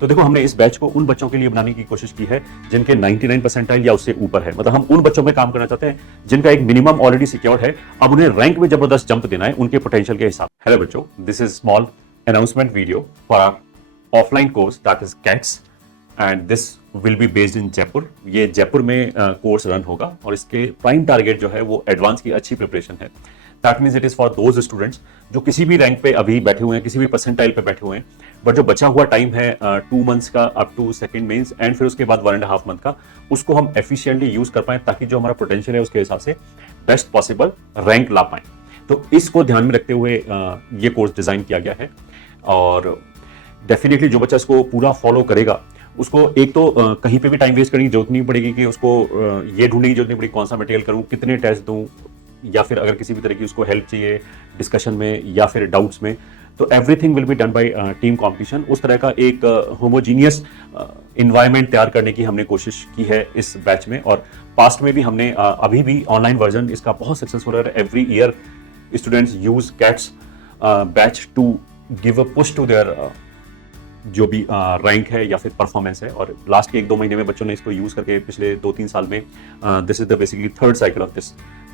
तो देखो हमने इस बैच को उन बच्चों के लिए बनाने की कोशिश की है जिनके 99 परसेंटाइल या उससे ऊपर है, मतलब हम उन बच्चों पे काम करना चाहते हैं जिनका एक मिनिमम ऑलरेडी सिक्योर्ड है, अब उन्हें रैंक में जबरदस्त जंप देना है उनके पोटेंशियल के हिसाब। हेलो बच्चों, this is small announcement video for our offline course that is CATS and this will be based in Jaipur. ये जयपुर में कोर्स रन होगा और इसके प्राइम टारगेट जो है वो एडवांस की अच्छी प्रिपरेशन है। That means it is for those students जो किसी भी रैंक पे अभी बैठे हुए हैं, किसी भी परसेंटाइल पे बैठे हुए हैं, बट जो बचा हुआ टाइम है 2 मंथ्स का up to second mains and फिर उसके बाद 1.5 मंथ का, उसको हम एफिशिएंटली यूज कर पाए ताकि जो हमारा पोटेंशियल है उसके हिसाब से बेस्ट पॉसिबल रैंक ला पाए। तो इसको ध्यान में रखते हुए ये कोर्स डिजाइन किया गया है और डेफिनेटली जो बच्चा इसको पूरा फॉलो करेगा उसको एक तो कहीं पे भी टाइम वेस्ट करने की जरूरत नहीं पड़ेगी कि उसको ये ढूंढने की जरूरत नहीं पड़ेगी कौन सा मटेरियल करूं, कितने टेस्ट दूं, या फिर अगर किसी भी तरह की उसको हेल्प चाहिए डिस्कशन में या फिर डाउट्स में, तो everything will be done by team competition. उस तरह का एक होमोजीनियस इन्वायरमेंट तैयार करने की हमने कोशिश की है इस बैच में। और पास्ट में भी हमने अभी भी ऑनलाइन वर्जन इसका बहुत सक्सेसफुल है। Every year students use CATS batch to give a push to their जो भी रैंक है या फिर परफॉर्मेंस है। और लास्ट के 1-2 महीने में बच्चों ने इसको यूज करके पिछले 2-3 साल में this is the basically third cycle of this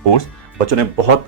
course, बच्चों ने बहुत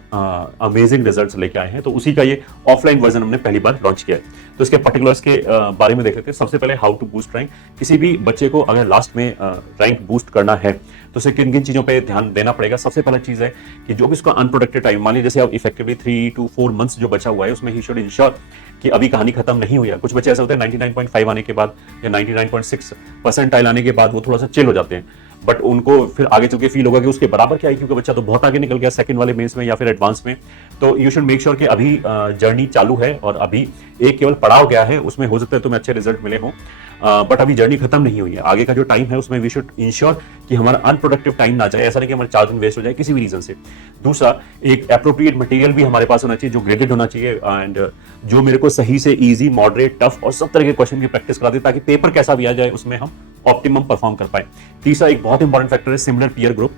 अमेजिंग रिजल्ट्स लेके आए हैं। तो उसी का ये ऑफलाइन वर्जन हमने पहली बार लॉन्च किया है। तो इसके पर्टिकुलर्स के बारे में देख लेते हैं। सबसे पहले हाउ टू बूस्ट रैंक। किसी भी बच्चे को अगर लास्ट में रैंक बूस्ट करना है तो उसे किन किन चीजों पे ध्यान देना पड़ेगा। सबसे पहला चीज है कि जो भी उसका अनप्रोडक्टिव टाइम, मान लीजिए जैसे अब इफेक्टिवली 3 to 4 मंथ्स जो बचा हुआ है उसमें ही शुड इंश्योर कि अभी कहानी खत्म नहीं हुई है। कुछ बच्चे ऐसे होते हैं 99.5 आने के बाद या 99.6 परसेंटाइल आने के बाद वो थोड़ा सा चिल हो जाते हैं, बट उनको फिर आगे चल के फील होगा कि उसके बराबर क्या है, क्योंकि बच्चा तो बहुत आगे निकल गया सेकंड वाले मेंस में या फिर एडवांस में। तो यू शुड मेक श्योर कि अभी जर्नी चालू है और अभी एक केवल पड़ाव गया है, उसमें हो सकता है तुम्हें अच्छे रिजल्ट मिले हों, बट अभी जर्नी खत्म नहीं हुई है। आगे का जो टाइम है उसमें वी शुड इंश्योर कि हमारा अनप्रोडक्टिव टाइम ना जाए, ऐसा नहीं कि हमारे 4 दिन वेस्ट हो जाए किसी भी रीजन से। दूसरा, एक एप्रोप्रिएट मटेरियल भी हमारे पास होना चाहिए जो ग्रेडेड होना चाहिए एंड जो मेरे को सही से इजी, मॉडरेट, टफ और सब तरह के क्वेश्चन की प्रैक्टिस करा दे ताकि पेपर कैसा भी आ जाए उसमें हम ऑप्टिमम परफॉर्म कर पाए। तीसरा, एक बहुत इंपॉर्टेंट फैक्टर है सिमिलर पीयर ग्रुप।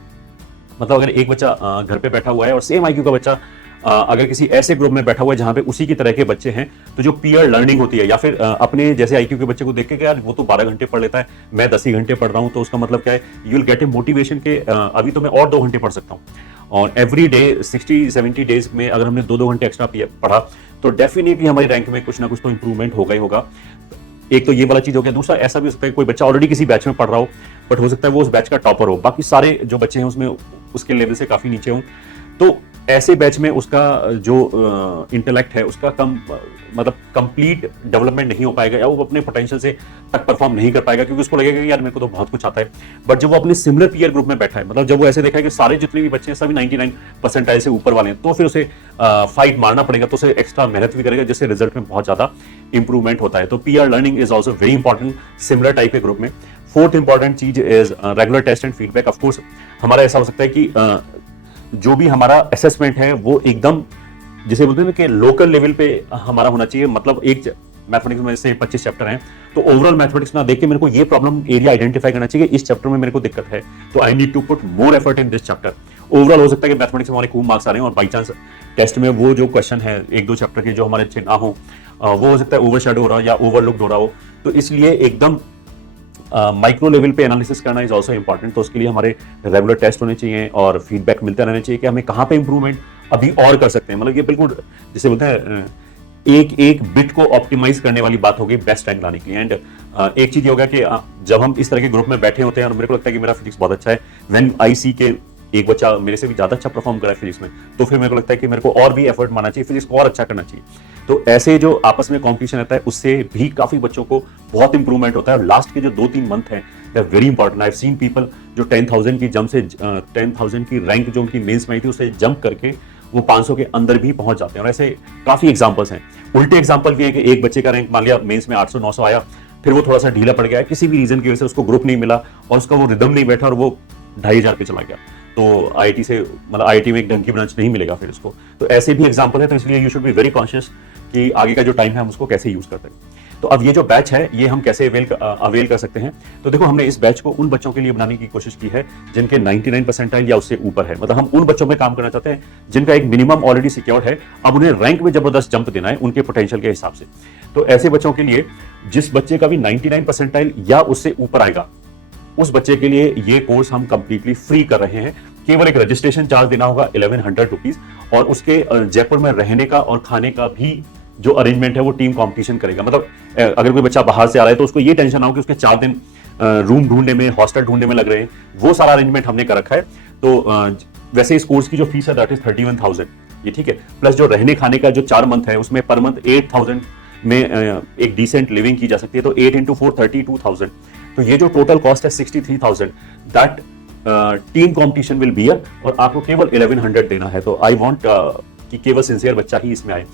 मतलब अगर एक बच्चा घर पे बैठा हुआ है और सेम आईक्यू का बच्चा अगर किसी ऐसे ग्रुप में बैठा हुआ है जहां पे उसी की तरह के बच्चे हैं, तो जो पीयर लर्निंग होती है, या फिर अपने जैसे आईक्यू के बच्चे को देख के यार वो तो 12 घंटे पढ़ लेता है, मैं 10 ही घंटे पढ़ रहा हूं, तो उसका मतलब क्या है, you will get a motivation के अभी तो मैं और 2 घंटे पढ़ सकता हूं। और एवरी डे 60-70 डेज में अगर हमने 2-2 घंटे एक्स्ट्रा पढ़ा तो डेफिनेटली हमारी रैंक में कुछ ना कुछ तो इंप्रूवमेंट होगा ही होगा। एक तो ये वाला चीज हो गया। दूसरा, ऐसा भी हो सकता है कोई बच्चा ऑलरेडी किसी बैच में पढ़ रहा हो, बट हो सकता है वो उस बैच का टॉपर हो, बाकी सारे जो बच्चे हैं उसमें उसके लेवल से काफी नीचे हों, तो ऐसे बैच में उसका जो इंटेलेक्ट है उसका मतलब कंप्लीट डेवलपमेंट नहीं हो पाएगा या वो अपने पोटेंशियल से तक परफॉर्म नहीं कर पाएगा, क्योंकि उसको लगेगा कि यार मेरे को तो बहुत कुछ आता है। बट जब वो अपने सिमिलर पीयर ग्रुप में बैठा है, मतलब जब वो ऐसे देखा है कि सारे जितने भी बच्चे हैं सभी 99 परसेंटाइल से ऊपर वाले हैं, तो फिर उसे फाइट मारना पड़ेगा, तो उसे एक्स्ट्रा मेहनत भी करेगा, जिससे रिजल्ट में बहुत ज्यादा इंप्रूवमेंट होता है। तो peer learning is also very important similar type के ग्रुप में। फोर्थ इंपॉर्टेंट चीज is regular test and feedback. Of course हमारा ऐसा हो सकता है कि जो भी हमारा असेसमेंट है वो एकदम जिसे बोलते हैं ना कि लोकल लेवल पे हमारा होना चाहिए। मतलब एक मैथमेटिक्स में से 25 चैप्टर हैं, तो ओवरऑल मैथमेटिक्स ना देख के मेरे को ये प्रॉब्लम एरिया आइडेंटिफाई करना चाहिए, इस चैप्टर में मेरे को दिक्कत है, तो I need to put more effort in this chapter. Overall हो सकता है कि मैथमेटिक्स में हमारे खूब मार्क्स आ रहे हैं और बाई चांस टेस्ट में वो जो क्वेश्चन है 1-2 चैप्टर के जो हमारे अच्छे ना हो, वो हो सकता है ओवरशैडो हो रहा हो या ओवरलुक्ड हो रहा हो। तो इसलिए एकदम माइक्रो लेवल पे एनालिसिस करना इज ऑल्सो इंपॉर्टेंट। तो उसके लिए हमारे रेगुलर टेस्ट होने चाहिए और फीडबैक मिलते रहना चाहिए कि हमें कहाँ पे इंप्रूवमेंट अभी और कर सकते हैं। मतलब ये बिल्कुल जिसे बोलते हैं एक एक बिट को ऑप्टिमाइज करने वाली बात होगी बेस्ट रैंक लाने के लिए। एंड एक चीज ये होगा कि जब हम इस तरह के ग्रुप में बैठे होते हैं और मेरे को लगता है कि मेरा फिजिक्स बहुत अच्छा है, व्हेन आई सी के एक बच्चा मेरे से भी ज्यादा अच्छा परफॉर्म करा है फिजिक्स में, तो फिर मेरे को लगता है कि मेरे को और भी एफर्ट मारना चाहिए, फिजिक्स को और अच्छा करना चाहिए। तो ऐसे जो आपस में कॉम्पिटिशन रहता है उससे भी काफी बच्चों को बहुत इंप्रूवमेंट होता है। और लास्ट के जो 2-3 मंथ हैं they are very important. I have seen people जो 10,000 की जंप से 10,000 की रैंक जो उनकी मेंस में आई थी उससे जंप करके वो 500 के अंदर भी पहुंच जाते हैं। और ऐसे काफी एग्जांपल्स हैं। उल्टे एग्जांपल भी है कि एक बच्चे का रैंक मान लिया मेंस में 800-900 आया, फिर वो थोड़ा सा ढीला पड़ गया, किसी भी रीजन की वजह से उसको ग्रुप नहीं मिला और उसका वो रिदम नहीं बैठा और वो 2,500 पे चला गया, तो आईआईटी से मतलब आईआईटी में एक ढंग की ब्रांच नहीं मिलेगा फिर उसको। तो ऐसे भी एग्जांपल है। तो इसलिए you should be very conscious कि आगे का जो टाइम है हम उसको कैसे यूज करते हैं। तो अब ये जो बैच है ये हम कैसे अवेल कर सकते हैं। तो देखो हमने इस बैच को उन बच्चों के लिए बनाने की कोशिश की है जिनके 99 परसेंटाइल या उससे ऊपर है। मतलब हम उन बच्चों में काम करना चाहते हैं जिनका एक मिनिमम ऑलरेडी सिक्योर्ड है, अब उन्हें रैंक में जबरदस्त जंप देना है उनके पोटेंशियल के हिसाब से। तो ऐसे बच्चों के लिए जिस बच्चे का भी 99 परसेंटाइल या उससे ऊपर आएगा उस बच्चे के लिए ये कोर्स हम कंप्लीटली फ्री कर रहे हैं। केवल एक रजिस्ट्रेशन चार्ज देना होगा 1100 रुपीज, और उसके जयपुर में रहने का और खाने का भी जो अरेंजमेंट है वो टीम कंपटीशन करेगा। मतलब अगर कोई बच्चा बाहर से आ रहा है तो उसको ये टेंशन ना हो कि उसके 4 दिन रूम ढूंढने में, हॉस्टल ढूंढने में लग रहे हैं, वो सारा अरेंजमेंट हमने कर रखा है। तो वैसे इस कोर्स की जो फीस है दैट इज 31,000, ये ठीक है। प्लस जो रहने खाने का जो 4 मंथ है उसमें पर मंथ 8,000 में एक डिसेंट लिविंग की जा सकती है। तो 8 into 4 32,000। तो ये जो टोटल कॉस्ट है 63,000, that team competition will beer, और आपको केवल 1100 देना है। तो आई वॉन्ट कि केवल सिंसियर बच्चा ही इसमें आए।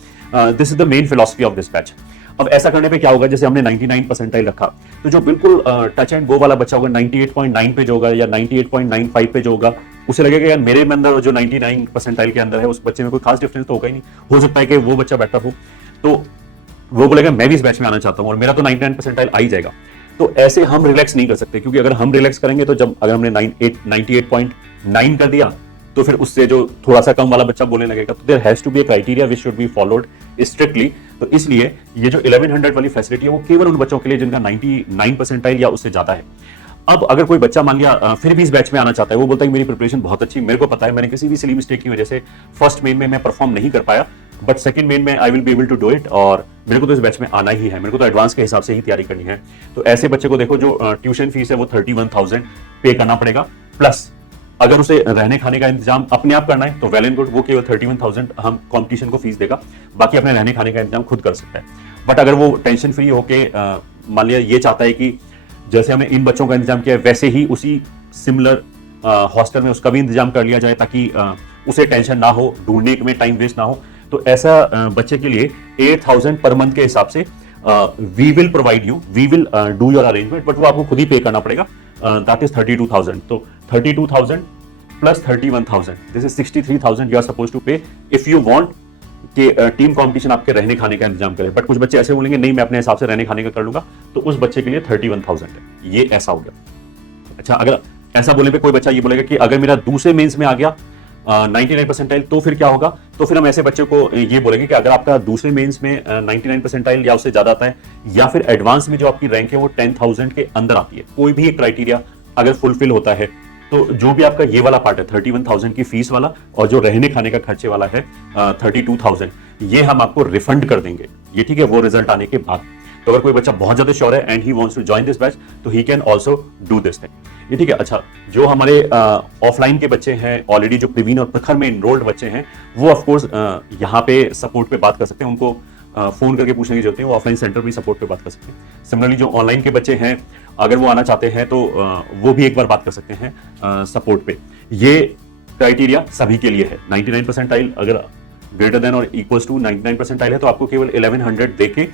This is the main philosophy of this batch. अब ऐसा करने पे क्या होगा, जैसे हमने 99 परसेंटाइल रखा, तो जो बिल्कुल टच एंड गो वाला बच्चा होगा 98.9 पे जो होगा या 98.95 पे जो होगा, उसे लगेगा यार मेरे में अंदर जो 99 परसेंटाइल के अंदर है उस बच्चे में कोई खास डिफरेंस तो होगा ही नहीं। हो सकता है कि वो बच्चा बेटर हो, तो वो बोलेगा मैं भी इस बैच में आना चाहता हूँ और मेरा तो 99 परसेंटाइल आ ही जाएगा। तो ऐसे हम रिलैक्स नहीं कर सकते, क्योंकि अगर हम रिलैक्स करेंगे तो जब अगर हमने 98.9 कर दिया तो फिर उससे जो थोड़ा सा कम वाला बच्चा बोलने लगेगा। तो there has to be a criteria which should be followed strictly. तो इसलिए ये जो 1100 वाली फैसिलिटी है वो केवल उन बच्चों के लिए जिनका 99 परसेंटाइल या उससे ज्यादा है। अब अगर कोई बच्चा मान लिया फिर भी इस बैच में आना चाहता है, वो बोलता है मेरी प्रिपरेशन बहुत अच्छी, मेरे को पता है मैंने किसी भी सिली मिस्टेक की वजह से फर्स्ट मेन में मैं परफॉर्म नहीं कर पाया, बट सेकंड मेन में I will be able to do it, और मेरे को तो इस बैच में आना ही है, मेरे को तो एडवांस के हिसाब से ही तैयारी करनी है। तो ऐसे बच्चे को देखो जो ट्यूशन फीस है वो 31,000 पे करना पड़ेगा। प्लस अगर उसे रहने खाने का इंतजाम अपने आप करना है तो वेल एंड गुड, वो केवल 31,000 हम कंपटीशन को फीस देगा, बाकी अपने रहने खाने का इंतजाम खुद कर सकता है। बट अगर वो टेंशन फ्री होके मान लिया ये चाहता है कि जैसे हमने इन बच्चों का इंतजाम किया है वैसे ही उसी सिमिलर हॉस्टल में उसका भी इंतजाम कर लिया जाए, ताकि उसे टेंशन ना हो, ढूंढने में टाइम वेस्ट ना हो, तो ऐसा बच्चे के लिए 8,000 पर मंथ के हिसाब से we will provide you, we will do your arrangement, but वो आपको खुद ही पे करना पड़ेगा। That is 32,000। तो 32,000 plus 31,000, this is 63,000 you are suppose to pay if you want कि टीम कंपटीशन आपके रहने खाने का इंतजाम करे। बट कुछ बच्चे ऐसे बोलेंगे नहीं मैं अपने हिसाब से रहने खाने का कर लूंगा, तो उस बच्चे के लिए 31,000 है। ये ऐसा हो गया। अच्छा, अगर ऐसा बोलने पे कोई बच्चा ये बोलेगा कि अगर मेरा दूसरे मेंस में आ गया 99 परसेंटाइल तो फिर क्या होगा, तो फिर हम ऐसे बच्चे को ये बोलेंगे कि अगर आपका दूसरे मेंस में 99 परसेंटाइल या उससे ज्यादा आता है, या फिर एडवांस में जो आपकी रैंक है वो 10,000 के अंदर आती है, कोई भी एक क्राइटेरिया अगर फुलफिल होता है, तो जो भी आपका ये वाला पार्ट है 31,000 की फीस वाला और जो रहने खाने का खर्चे वाला है 32,000, ये हम आपको रिफंड कर देंगे। ये ठीक है, वो रिजल्ट आने के बाद। तो अगर कोई बच्चा बहुत ज्यादा श्योर है and he wants to join this batch, तो he can also do this thing. ये ठीक है। अच्छा, जो हमारे ऑफलाइन के बच्चे हैं, ऑलरेडी जो प्रवीण और प्रखर में इनरोल्ड बच्चे हैं, वो ऑफकोर्स यहाँ पे सपोर्ट पे बात कर सकते हैं, उनको फोन करके पूछने की जरूरत है, वो ऑफलाइन सेंटर भी सपोर्ट पे बात कर सकते हैं। सिमिलरली जो ऑनलाइन के बच्चे हैं, अगर वो आना चाहते हैं तो वो भी एक बार बात कर सकते हैं सपोर्ट पे। ये क्राइटेरिया सभी के लिए है। 99 परसेंटाइल अगर ग्रेटर देन और इक्वल्स टू 99 परसेंटाइल है तो आपको केवल 1100 देके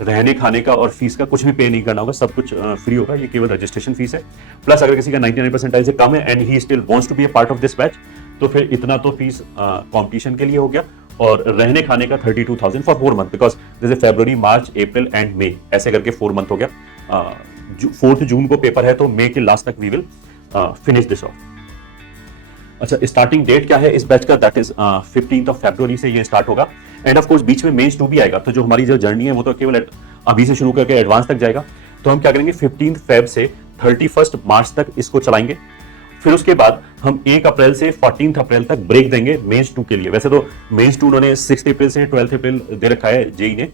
रहने खाने का और फीस का कुछ भी पे नहीं करना होगा, सब कुछ फ्री होगा। ये केवल रजिस्ट्रेशन फीस है। प्लस अगर किसी का 99 परसेंटाइल से कम है and he still wants to be a part of this batch, तो फिर इतना तो फीस कंपटीशन के लिए हो गया, और रहने खाने का 32,000 फॉर 4 मंथ, बिकॉज जैसे फरवरी, मार्च, अप्रैल एंड मई ऐसे करके 4 मंथ हो गया। 4 जून को पेपर है, तो मई के लास्ट तक we will finish this off. अच्छा, स्टार्टिंग डेट क्या है इस बैच का, that is 15th of February से ये स्टार्ट होगा। एंड ऑफ कोर्स बीच में मेंस 2 भी आएगा, तो जो हमारी जो जर्नी है वो तो केवल अभी से शुरू करके एडवांस तक जाएगा। तो हम क्या करेंगे, 15 फेब से 31 मार्च तक इसको चलाएंगे। फिर उसके बाद हम 1 अप्रैल से 14 अप्रैल तक ब्रेक देंगे मेंस 2 के लिए। वैसे तो मेंस 2 उन्होंने 6 अप्रैल से 12 अप्रैल दे रखा है जेई ने,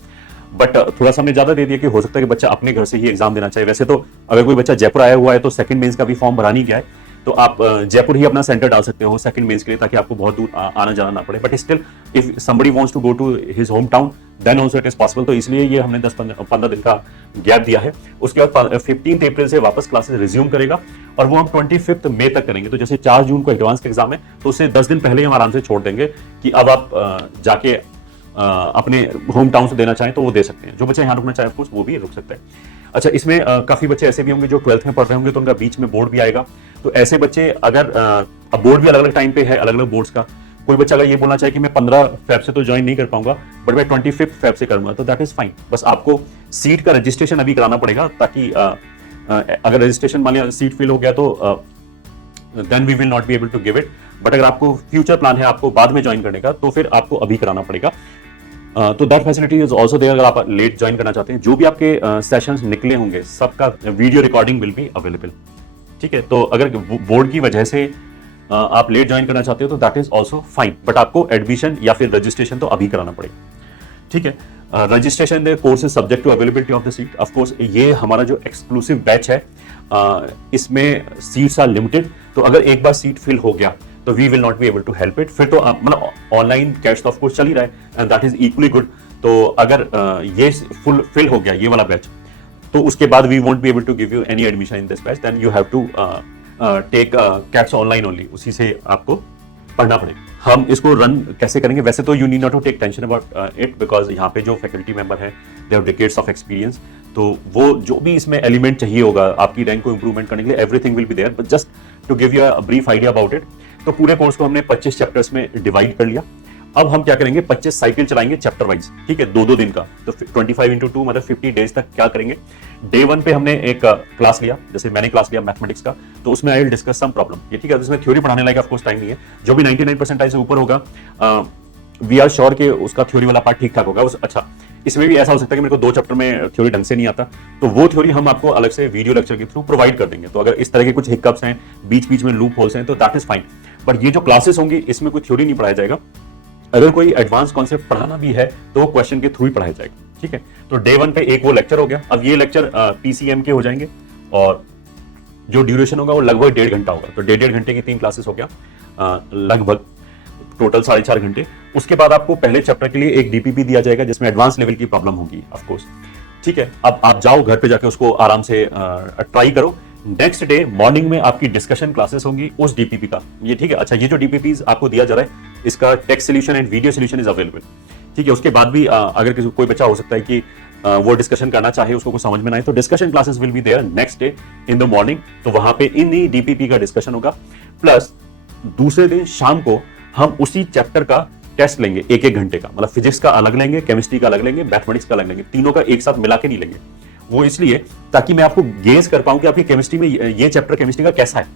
बट थोड़ा सा हमने ज्यादा दे दिया कि हो सकता है कि बच्चा अपने घर से ही एग्जाम देना चाहिए। वैसे तो अगर कोई बच्चा जयपुर आया हुआ है तो सेकंड मेंस का भी फॉर्म भरा नहीं गया है, तो आप जयपुर ही अपना सेंटर डाल सकते हो सेकंड मेंस के लिए, ताकि आपको बहुत दूर आना जाना ना पड़े। But still if somebody wants to go to his home town then also it is possible. तो इसलिए ये हमने 10-15 दिन का गैप दिया है। उसके बाद 15 अप्रैल से वापस क्लासेस रिज्यूम करेगा, और वो हम 25 मई तक करेंगे। तो जैसे 4 जून को एडवांस का एग्जाम है, तो उससे 10 दिन पहले हम आराम से छोड़ देंगे कि अब आप जाके अपने होम टाउन से देना चाहें तो वो दे सकते हैं। जो बच्चे यहाँ रुकना चाहे ऑफकोर्स वो भी रुक सकते हैं। अच्छा, इसमें काफी बच्चे ऐसे भी होंगे जो 12th में पढ़ रहे होंगे, तो उनका बीच में बोर्ड भी आएगा। तो ऐसे बच्चे अगर अब बोर्ड भी अलग अलग टाइम पे है, अलग अलग बोर्ड्स का, कोई बच्चा अगर ये बोलना चाहे कि मैं 15 फेब से तो ज्वाइन नहीं कर पाऊंगा बट मैं 25 फेब से करूंगा, तो दैट इज फाइन। बस आपको सीट का रजिस्ट्रेशन अभी कराना पड़ेगा, ताकि अगर रजिस्ट्रेशन मान लिया सीट फिल हो गया तो then we will not be able to give it. But अगर आपको फ्यूचर प्लान है आपको बाद में ज्वाइन करने का, तो फिर आपको अभी कराना पड़ेगा। तो that facility is also there. अगर आप लेट ज्वाइन करना चाहते हैं, जो भी आपके सेशंस निकले होंगे सबका video recording will be available, ठीक है। तो अगर बोर्ड की वजह से आप लेट ज्वाइन करना चाहते हो तो that is also fine, but आपको एडमिशन या फिर रजिस्ट्रेशन तो अभी कराना पड़ेगा, ठीक है। Registration the course is subject to availability of the seat. Of course ये हमारा जो एक्सक्लूसिव बैच है, इसमें सीट्स आर लिमिटेड, तो अगर एक बार सीट फिल हो गया तो we will not be able to help it. फिर तो मतलब ऑनलाइन कैश तो ऑफ कोर्स चल ही रहा है and that is equally good. तो अगर ये फुल फिल हो गया ये वाला बैच, तो उसके बाद we won't be able to give you any admission in this batch, then you have to take CATS online only, उसी से आपको पढ़ना पड़ेगा। हम इसको रन कैसे करेंगे, वैसे तो you need not to take tension about it, because यहाँ पे जो फैकल्टी मेंबर है they have decades of experience, तो वो जो भी इसमें एलिमेंट चाहिए होगा आपकी रैंक को इंप्रूवमेंट करने के लिए, everything will be there. But just to give you a brief idea about it, तो पूरे कोर्स को हमने 25 चैप्टर्स में डिवाइड कर लिया। अब हम क्या करेंगे, 25 साइकिल चलाएंगे चैप्टर वाइज, ठीक है, 2-2 दिन का। तो 25x2 मतलब 50 डेज तक क्या करेंगे। डे 1 पे हमने एक क्लास लिया, जैसे मैंने क्लास लिया मैथमेटिक्स का, तो उसमें I will discuss some problem, ये ठीक है। इसमें थ्योरी पढ़ाने लायक ऑफ कोर्स टाइम नहीं है। जो भी 99% से ऊपर होगा, वी आर श्योर कि उसका थ्योरी वाला पार्ट ठीक ठाक होगा। अच्छा, इसमें भी ऐसा हो सकता है कि मेरे को 2 चैप्टर में थ्योरी ढंग से नहीं आता, तो वो थ्योरी हम आपको अलग से वीडियो लेक्चर के थ्रू प्रोवाइड कर देंगे। तो अगर इस तरह के कुछ हिकअप्स हैं, बीच बीच में लूप होल्स हैं, तो दैट इज फाइन। बट ये जो क्लासेस होंगी इसमें कोई थ्योरी नहीं पढ़ाया जाएगा। अगर कोई एडवांस कॉन्सेप्ट पढ़ाना भी है तो क्वेश्चन के थ्रू ही पढ़ाया जाएगा, ठीक है। तो डे 1 पे एक वो लेक्चर हो गया। अब ये लेक्चर पीसीएम के हो जाएंगे और जो ड्यूरेशन होगा वो लगभग 1.5 घंटा होगा। तो 1.5 घंटे की 3 क्लासेस हो गया, लगभग टोटल 4.5 घंटे। उसके बाद आपको पहले चैप्टर के लिए एक डीपीपी दिया जाएगा जिसमें एडवांस लेवल की प्रॉब्लम होगी ऑफ कोर्स, ठीक है। अब आप जाओ घर पे जाके उसको आराम से ट्राई करो। नेक्स्ट डे मॉर्निंग में आपकी डिस्कशन क्लासेस होंगी उस डीपीपी का, ये ठीक है। अच्छा, ये जो डीपीपीज आपको दिया जा रहा है इसका text solution and video solution is available, ठीक है। उसके बाद भी अगर किसी कोई बच्चा हो सकता है कि वो डिस्कशन करना चाहे, उसको कुछ समझ में ना आए, तो discussion classes will be there next day in the morning. तो वहां पे इन डीपीपी का डिस्कशन होगा, प्लस दूसरे दिन शाम को हम उसी चैप्टर का टेस्ट लेंगे 1-1 घंटे का। मतलब फिजिक्स का अलग लेंगे, केमिस्ट्री का अलग लेंगे, मैथमेटिक्स का अलग लेंगे, तीनों का एक साथ मिला के नहीं लेंगे। वो इसलिए ताकि मैं आपको गेस कर पाऊं कि आपकी केमिस्ट्री में ये चैप्टर केमिस्ट्री का कैसा है।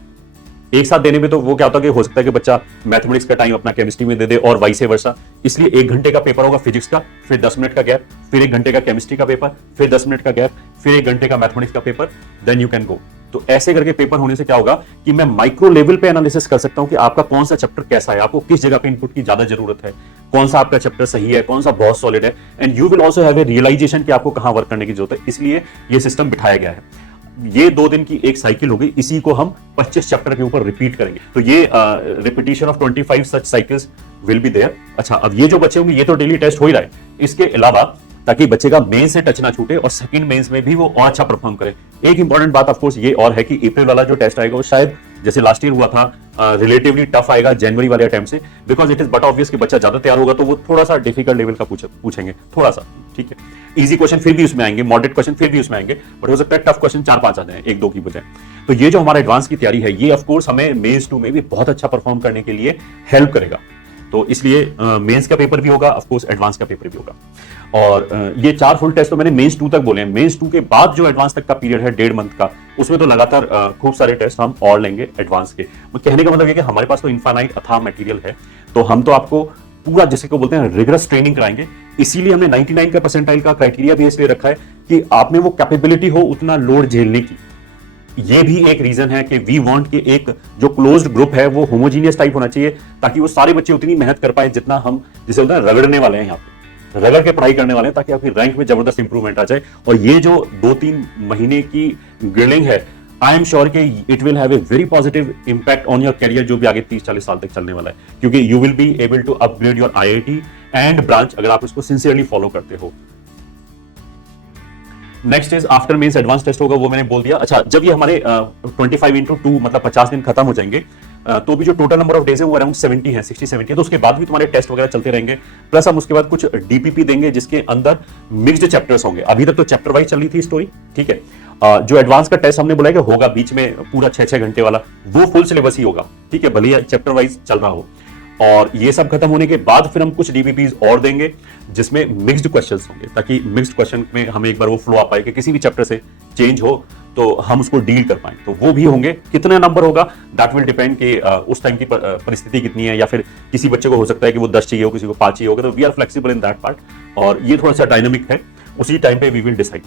एक साथ देने में तो वो क्या होता है कि हो सकता है कि बच्चा मैथमेटिक्स का टाइम अपना केमिस्ट्री में दे दे और वाइस वर्सा। इसलिए 1 घंटे का पेपर होगा फिजिक्स का, फिर 10 मिनट का गैप, फिर 1 घंटे का केमिस्ट्री का पेपर, फिर 10 मिनट का गैप, फिर 1 घंटे का मैथमेटिक्स का paper, then you can go. तो ऐसे करके पेपर होने से क्या होगा कि मैं माइक्रो लेवल पे एनालिसिस कर सकता हूं कि आपका कौन सा चैप्टर कैसा है, आपको किस जगह पे इनपुट की ज्यादा जरूरत है, कौन सा आपका चैप्टर सही है, कौन सा बहुत सॉलिड है, and you will also have a realization कि आपको कहां वर्क करने की जरूरत है। इसलिए ये सिस्टम बिठाया गया है। ये 2 दिन की एक साइकिल होगी, इसी को हम 25 चैप्टर के ऊपर रिपीट करेंगे। तो ये repetition of 25 such cycles will be there. अच्छा, अब ये जो बच्चे होंगे ये तो डेली टेस्ट हो ही रहा है, इसके अलावा ताकि बच्चे का मेन से टच ना छूटे और सेकंड मेंस में भी वो और अच्छा परफॉर्म करे। एक इंपॉर्टेंट बात ऑफ कोर्स ये और है कि अप्रैल वाला जो टेस्ट आएगा वो शायद जैसे लास्ट ईयर हुआ था रिलेटिवली टफ आएगा जनवरी वाले अटेम्प्ट से, because it is but obvious कि बच्चा ज्यादा तैयार होगा तो वो थोड़ा सा डिफिकल्ट लेवल का पूछेंगे थोड़ा सा, ठीक है। इजी क्वेश्चन फिर भी उसमें आएंगे, मॉडरेट क्वेश्चन फिर भी उसमें आएंगे, बट हो सकता है टफ क्वेश्चन 4-5 आ जाए 1-2 की बजाय। तो ये जो हमारा एडवांस की तैयारी है ये ऑफ कोर्स हमें मेंस 2 में भी बहुत अच्छा परफॉर्म करने के लिए हेल्प करेगा। तो इसलिए मेंस का पेपर भी होगा, ऑफ कोर्स एडवांस का पेपर भी होगा। और ये 4 फुल टेस्ट तो मैंने मेंस 2 तक बोले हैं। मेंस 2 के बाद जो एडवांस तक का पीरियड है 1.5 मंथ का, उसमें तो लगातार खूब सारे टेस्ट हम और लेंगे एडवांस के। कहने का मतलब ये कि हमारे पास तो इनफाइनाइट अथाह मटेरियल है, तो हम तो आपको पूरा जिसे को बोलते हैं रिगरस ट्रेनिंग कराएंगे। इसीलिए हमने 99 का परसेंटाइल का क्राइटेरिया भी इसलिए रखा है कि आप में वो कैपेबिलिटी हो उतना लोड झेलने की। ये भी एक रीजन है कि वी वांट कि एक जो क्लोज्ड ग्रुप है वो होमोजीनियस टाइप होना चाहिए, ताकि वो सारे बच्चे उतनी मेहनत कर पाए जितना हम जिसे बोलते हैं रगड़ने वाले हैं, यहाँ पे रगड़ के पढ़ाई करने वाले हैं, ताकि आपकी रैंक में जबरदस्त इंप्रूवमेंट आ जाए। और ये जो 2-3 महीने की ग्रिलिंग है, आई एम श्योर कि it will have a very positive impact on your career, जो भी आगे 30-40 साल तक चलने वाला है, क्योंकि you will be able to upgrade your IIT and branch अगर आप इसको सिंसियरली फॉलो करते हो। Next is after mains advance test होगा, वो मैंने बोल दिया। अच्छा, जब ये हमारे 25x2 मतलब 50 दिन खत्म हो जाएंगे, तो भी जो टोटल नंबर ऑफ डेज है वो अराउंड 70 है, 60-70 है। तो उसके बाद भी तुम्हारे टेस्ट वगैरह चलते रहेंगे, प्लस हम उसके बाद कुछ डीपीपी देंगे जिसके अंदर मिक्स्ड चैप्टर्स होंगे। अभी तक तो चैप्टर वाइज चल रही थी स्टोरी, ठीक है। जो एडवांस का टेस्ट हमने बोला कि होगा बीच में पूरा 6-6 घंटे वाला, वो फुल सिलेबस ही होगा, ठीक है, भले ही चैप्टर वाइज चल रहा हो। और ये सब खत्म होने के बाद फिर हम कुछ डीबीपीज और देंगे जिसमें मिक्स्ड क्वेश्चंस होंगे, ताकि मिक्स्ड क्वेश्चन में हमें एक बार वो फ्लो आ पाए कि किसी भी चैप्टर से चेंज हो तो हम उसको डील कर पाए। तो वो भी होंगे। कितने नंबर होगा दैट विल डिपेंड कि उस टाइम की परिस्थिति कितनी है, या फिर किसी बच्चे को हो सकता है कि वो 10 चाहिए हो, किसी को 5 चाहिए होगा, तो we are flexible in that part, और ये थोड़ा सा डायनामिक है, उसी टाइम पे वी विल डिसाइड।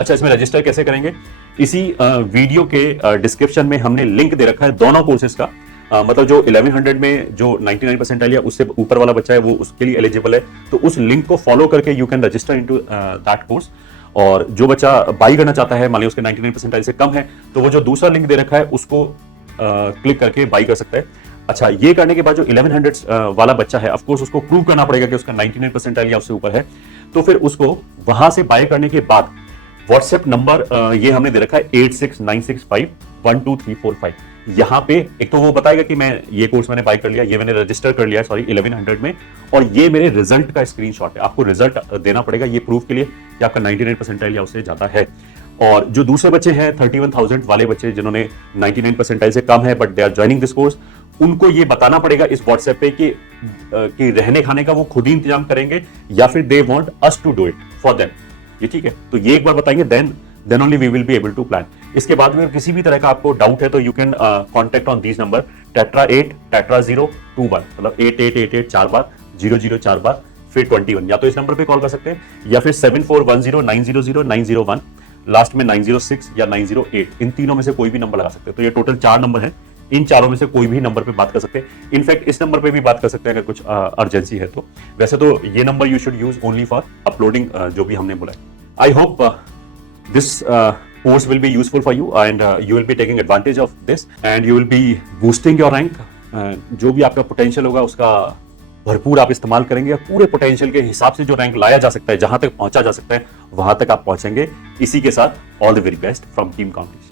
अच्छा, इसमें रजिस्टर कैसे करेंगे? इसी वीडियो के डिस्क्रिप्शन में हमने लिंक दे रखा है दोनों कोर्सेज का। मतलब जो 1100 में जो 99 परसेंटाइल या उससे ऊपर वाला बच्चा है वो उसके लिए एलिजिबल है, तो उस लिंक को फॉलो करके you can register into that course. और जो बच्चा बाई करना चाहता है, मान लीजिए उसके 99 परसेंटाइल से कम है, तो वो जो दूसरा लिंक दे रखा है उसको क्लिक करके बाई कर सकता है। अच्छा, ये करने के बाद जो 1100 वाला बच्चा है, ऑफ कोर्स उसको प्रूव करना पड़ेगा कि उसका 99 परसेंटाइल या उससे ऊपर है, तो फिर उसको वहां से बाय करने के बाद व्हाट्सएप नंबर ये हमने दे रखा है 8696512345। यहाँ पे एक तो वो बताएगा कि मैं ये कोर्स मैंने बाय कर लिया, ये मैंने रजिस्टर कर लिया, सॉरी 1100 में, और ये मेरे रिजल्ट का स्क्रीनशॉट है। आपको रिजल्ट देना पड़ेगा ये प्रूफ के लिए कि आपका 99 परसेंटाइल या उससे ज्यादा है। और जो दूसरे बच्चे हैं 31,000 वाले बच्चे जिन्होंने 99 परसेंटाइल से कम है but they are joining this course, उनको ये बताना पड़ेगा इस व्हाट्सएप पे कि रहने खाने का वो खुद ही इंतजाम करेंगे या फिर they want us to do it for them. ये ठीक है, तो ये एक बार बताएंगे, then only we will be able to plan. इसके बाद में किसी भी तरह का आपको डाउट है तो you can contact on these number tetra8 tetra021, मतलब 8888 4 बार 00 4 बार फिर 21, या तो इस नंबर पे कॉल कर सकते हैं या फिर 7410900901, लास्ट में 906 या 908, इन तीनों में से कोई भी नंबर लगा सकते हैं। तो ये टोटल 4 नंबर हैं, इन चारों में से कोई भी नंबर पे बात कर सकते हैं। इनफैक्ट इस नंबर पे भी बात कर सकते हैं अगर कुछ अर्जेंसी है तो। वैसे तो ये number you should use only for uploading जो भी हमने बोला है। I hope this course will be useful for you and you will be taking advantage of this and you will be boosting your rank। जो भी आपका potential होगा उसका भरपूर आप इस्तेमाल करेंगे, पूरे पोटेंशियल के हिसाब से जो रैंक लाया जा सकता है, जहां तक पहुंचा जा सकता है वहां तक आप पहुंचेंगे। इसी के साथ all the very best from team competition.